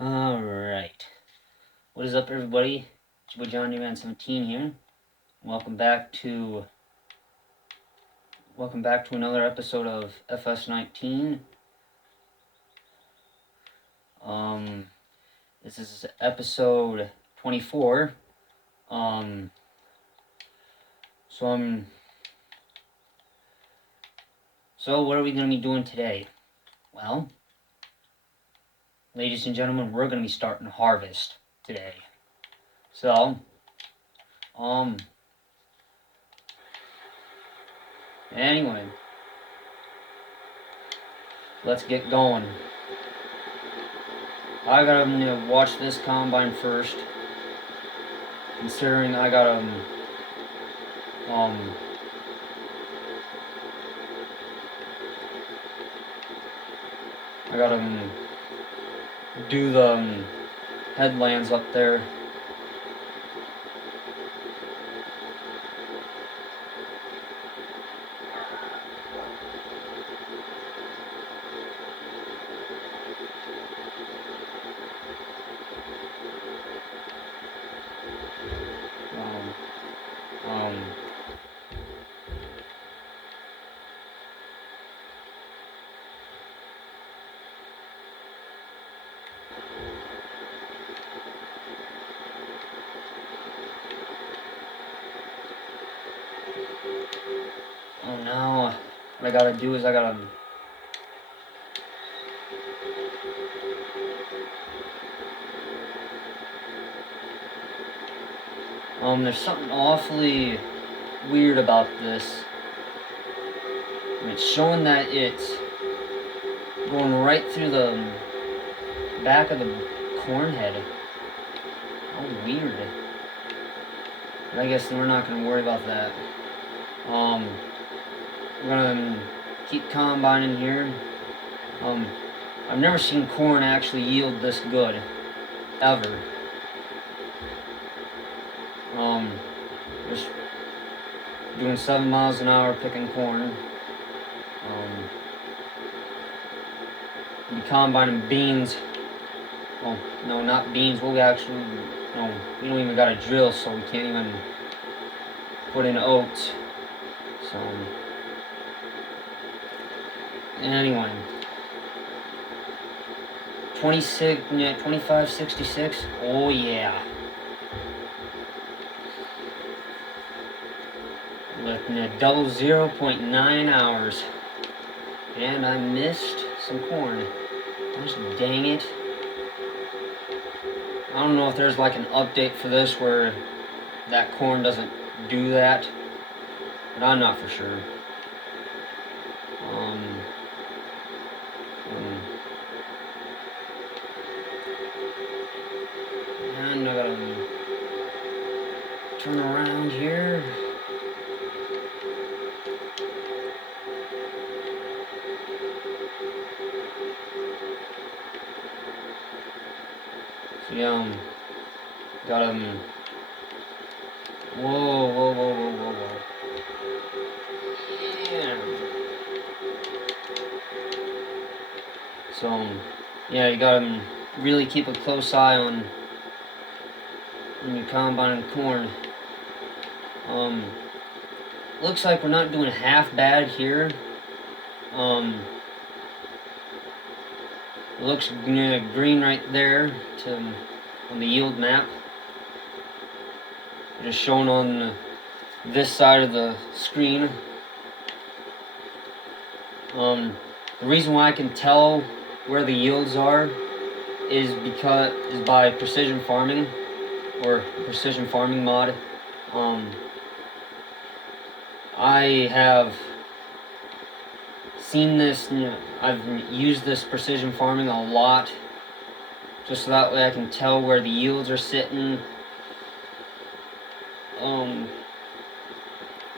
Alright. What is up, everybody? It's your boy John FS19 here. Welcome back to another episode of FS19. This is episode 24. So what are we going to be doing today? Well, ladies and gentlemen, we're going to be starting harvest today. So, anyway, let's get going. I gotta watch this combine first, considering I gotta do the headlands up there. Now what I gotta do is there's something awfully weird about this. It's showing that it's going right through the back of the corn head. How weird. But I guess we're not gonna worry about that. We're gonna keep combining here. I've never seen corn actually yield this good, ever. Just doing 7 miles an hour picking corn. Be combining beans. Oh, no, not beans. We actually, no, we don't even got a drill, so we can't even put in oats. So, anyway, 2566. Oh yeah. With a double 0.9 hours, and I missed some corn. Gosh dang it. I don't know if there's like an update for this where that corn doesn't do that, but I'm not for sure. And I gotta turn around here. So yeah, got whoa. Yeah. So, yeah, you gotta really keep a close eye on when you're combining corn. Looks like we're not doing half bad here. It looks green right there on the yield map. Just shown on this side of the screen. The reason why I can tell where the yields are is by precision farming, or precision farming mod. I have seen this, I've used this precision farming a lot, just so that way I can tell where the yields are sitting.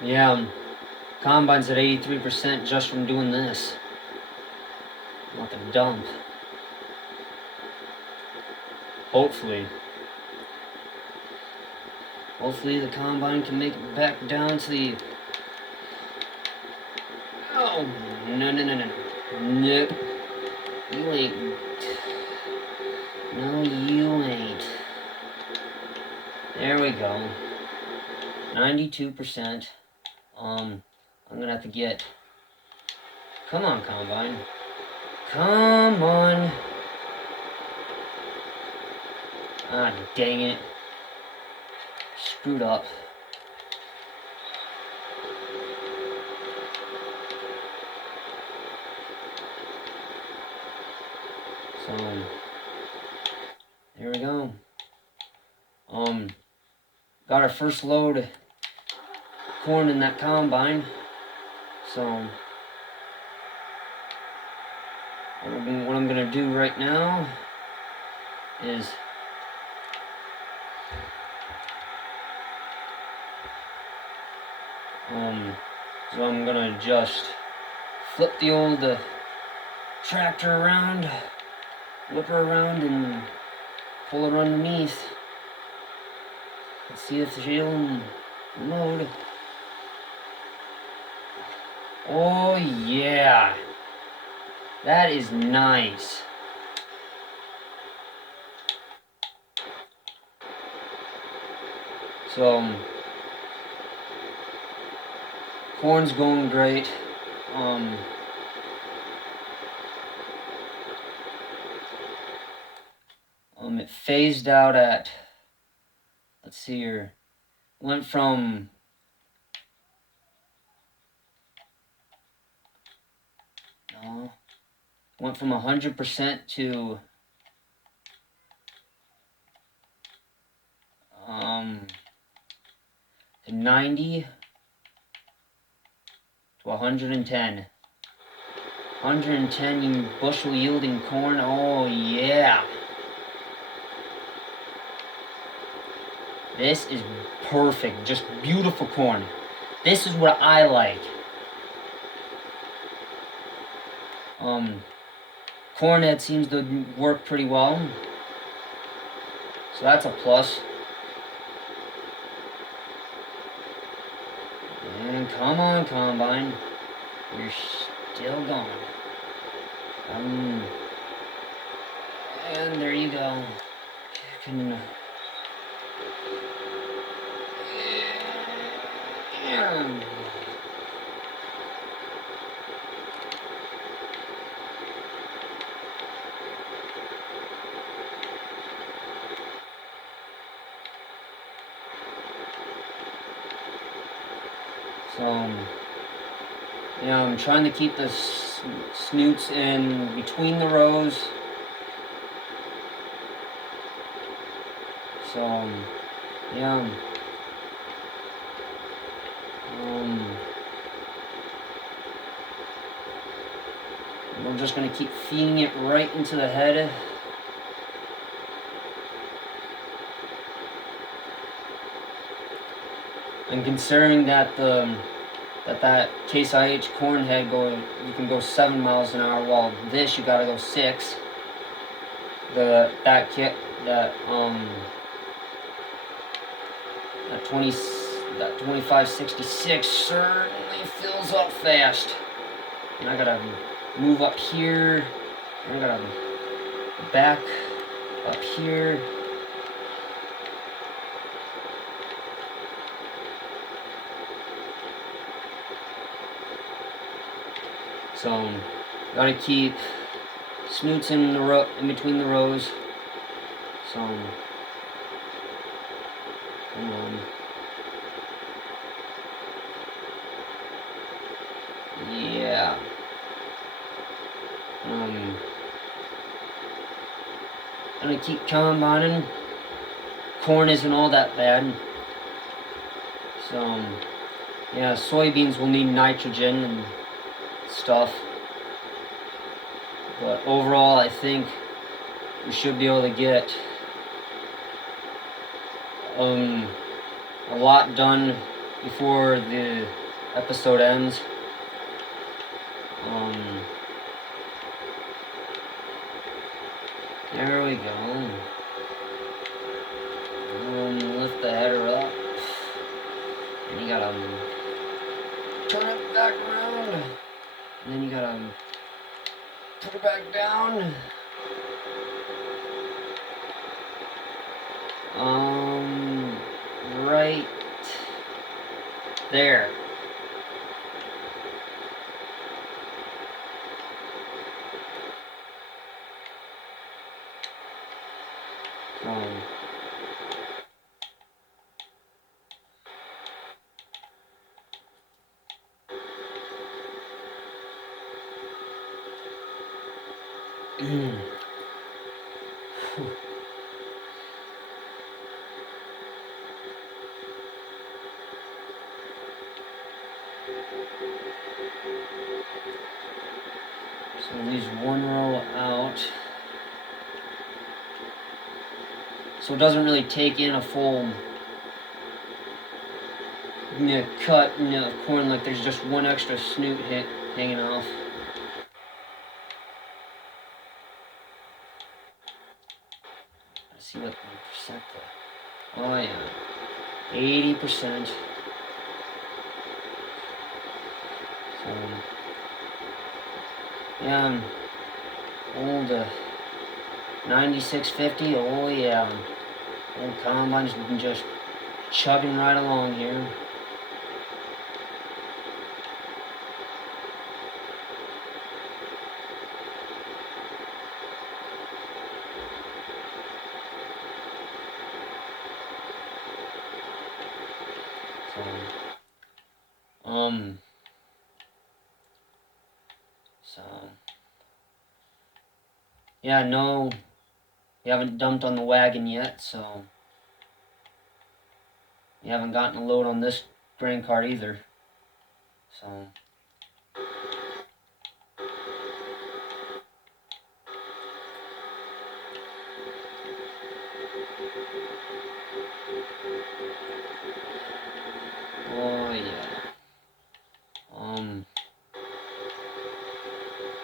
Yeah, combine's at 83% just from doing this. Like a dump. Hopefully the combine can make it back down to the... Oh, no. Nope. You ain't... No, you ain't. There we go. 92%. I'm gonna have to get... Come on, Combine. Come on. Ah, dang it. Screwed up. So, there we go. Got our first load of corn in that combine. So, what I'm gonna do right now is so I'm gonna just flip the old tractor around, whip her around, and pull her underneath. Let's see if she'll load. Oh yeah, that is nice. So corn's going great. It phased out at, let's see here, went from went from 100% to 90 to 110. 110 bushel yielding corn. Oh yeah. This is perfect, just beautiful corn. This is what I like. Corn head seems to work pretty well. So that's a plus. And come on, Combine. You're still going. And there you go. You can... So, yeah, I'm trying to keep the snoots in between the rows. So, yeah. We're just going to keep feeding it right into the head. And considering that that Case IH corn head you can go 7 miles an hour, while this you gotta go 6. That 2566 certainly fills up fast. And I gotta move up here. And I gotta back up here. So, gotta keep snoots in between the rows. So, come on. Yeah. Gonna keep combining. Corn isn't all that bad. So, yeah, soybeans will need nitrogen and stuff, but overall I think we should be able to get a lot done before the episode ends. There we go. Lift the header up, and you gotta turn it back around. And then you gotta put it back down. There. So leaves one row out. So it doesn't really take in a full cut of corn, like there's just one extra snoot hanging off. Let's see what the percent there. Oh yeah, 80%. So yeah, old 9650. Oh yeah, old combine's just chugging right along here. So yeah, no, we haven't dumped on the wagon yet, so we haven't gotten a load on this grain cart either. So oh yeah.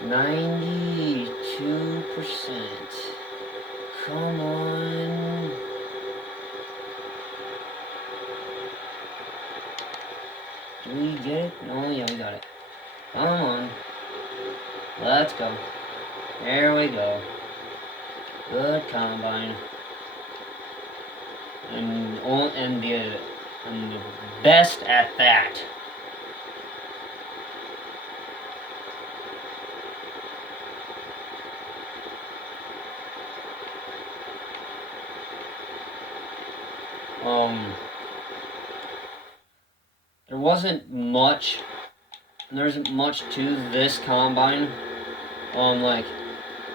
92%. Come on. Do we get it? Oh yeah, we got it. Come on. Let's go. There we go. Good combine. And the best at that. There isn't much to this combine. Like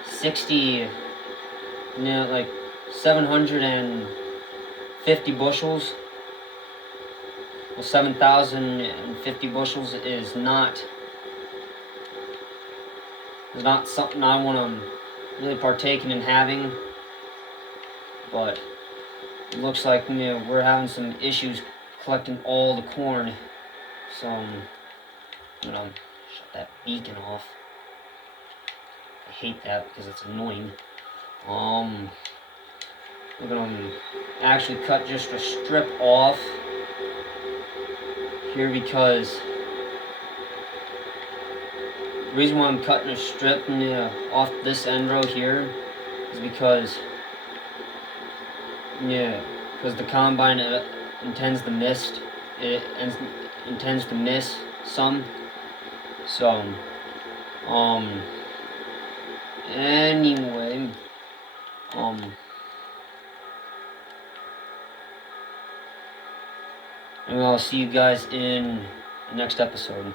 60, like 750 bushels. Well, 7,050 bushels is not something I want to really partake in having. But it looks like we're having some issues collecting all the corn. So I'm gonna shut that beacon off. I hate that because it's annoying. We're gonna actually cut just a strip off here because the reason why I'm cutting a strip off this end row here is because the combine intends to miss. It intends to miss some. So anyway, and I'll see you guys in the next episode.